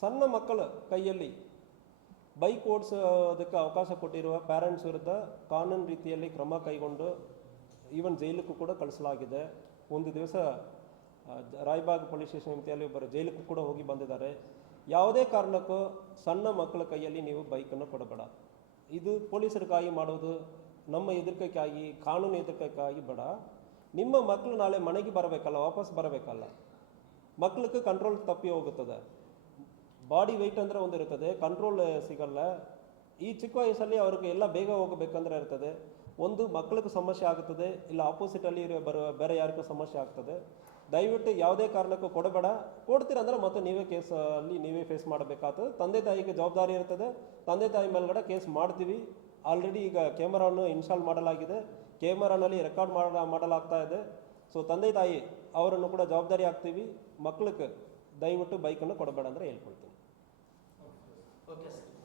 ಸಣ್ಣ ಮಕ್ಕಳ ಕೈಯಲ್ಲಿ ಬೈಕ್ ಓಡಿಸೋದಕ್ಕೆ ಅವಕಾಶ ಕೊಟ್ಟಿರುವ ಪ್ಯಾರೆಂಟ್ಸ್ ವಿರುದ್ಧ ಕಾನೂನು ರೀತಿಯಲ್ಲಿ ಕ್ರಮ ಕೈಗೊಂಡು ಈವನ್ ಜೈಲಿಗೂ ಕೂಡ ಕಳಿಸಲಾಗಿದೆ. ಒಂದು ದಿವಸ ರಾಯಬಾಗ್ ಪೊಲೀಸ್ ಸ್ಟೇಷನ್ ವ್ಯಾಪ್ತಿಯಲ್ಲಿ ಒಬ್ಬರು ಜೈಲಿಗೂ ಕೂಡ ಹೋಗಿ ಬಂದಿದ್ದಾರೆ. ಯಾವುದೇ ಕಾರಣಕ್ಕೂ ಸಣ್ಣ ಮಕ್ಕಳ ಕೈಯಲ್ಲಿ ನೀವು ಬೈಕನ್ನು ಕೊಡಬೇಡ. ಇದು ಪೊಲೀಸರಿಗಾಗಿ ಮಾಡೋದು, ನಮ್ಮ ಎದುರಿಕೆಗಾಗಿ, ಕಾನೂನು ಎದುರಿಕೆಗಾಗಿ ಬೇಡ. ನಿಮ್ಮ ಮಕ್ಕಳು ನಾಳೆ ಮನೆಗೆ ಬರಬೇಕಲ್ಲ, ವಾಪಸ್ ಬರಬೇಕಲ್ಲ. ಮಕ್ಕಳಿಗೆ ಕಂಟ್ರೋಲ್ ತಪ್ಪಿ ಹೋಗುತ್ತದೆ. ಬಾಡಿ ವೆಯ್ಟ್ ಅಂದರೆ ಒಂದು ಇರ್ತದೆ, ಕಂಟ್ರೋಲ್ ಸಿಗಲ್ಲ. ಈ ಚಿಕ್ಕ ವಯಸ್ಸಲ್ಲಿ ಅವ್ರಿಗೆ ಎಲ್ಲ ಬೇಗ ಹೋಗಬೇಕಂದ್ರೆ ಇರ್ತದೆ. ಒಂದು ಮಕ್ಕಳಿಗೆ ಸಮಸ್ಯೆ ಆಗುತ್ತದೆ, ಇಲ್ಲ ಆಪೋಸಿಟಲ್ಲಿ ಬೇರೆ ಯಾರಿಗೂ ಸಮಸ್ಯೆ ಆಗ್ತದೆ. ದಯವಿಟ್ಟು ಯಾವುದೇ ಕಾರಣಕ್ಕೂ ಕೊಡಬೇಡ. ಕೊಡ್ತೀರಂದ್ರೆ ಮತ್ತೆ ನೀವೇ ಕೇಸಲ್ಲಿ ನೀವೇ ಫೇಸ್ ಮಾಡಬೇಕಾಗ್ತದೆ. ತಂದೆ ತಾಯಿಗೆ ಜವಾಬ್ದಾರಿ ಇರ್ತದೆ. ತಂದೆ ತಾಯಿ ಮೇಲ್ಗಡೆ ಕೇಸ್ ಮಾಡ್ತೀವಿ. ಆಲ್ರೆಡಿ ಈಗ ಕ್ಯಾಮರಾವನ್ನು ಇನ್ಸ್ಟಾಲ್ ಮಾಡಲಾಗಿದೆ, ಕ್ಯಾಮರಾನಲ್ಲಿ ರೆಕಾರ್ಡ್ ಮಾಡಲಾಗ್ತಾ ಇದೆ. ಸೊ ತಂದೆ ತಾಯಿ ಅವರನ್ನು ಕೂಡ ಜವಾಬ್ದಾರಿ ಆಗ್ತೀವಿ. ಮಕ್ಕಳಿಗೆ ದಯವಿಟ್ಟು ಬೈಕನ್ನು ಕೊಡಬೇಡ ಅಂದರೆ ಹೇಳ್ಕೊಳ್ತೀನಿ. Okay sir.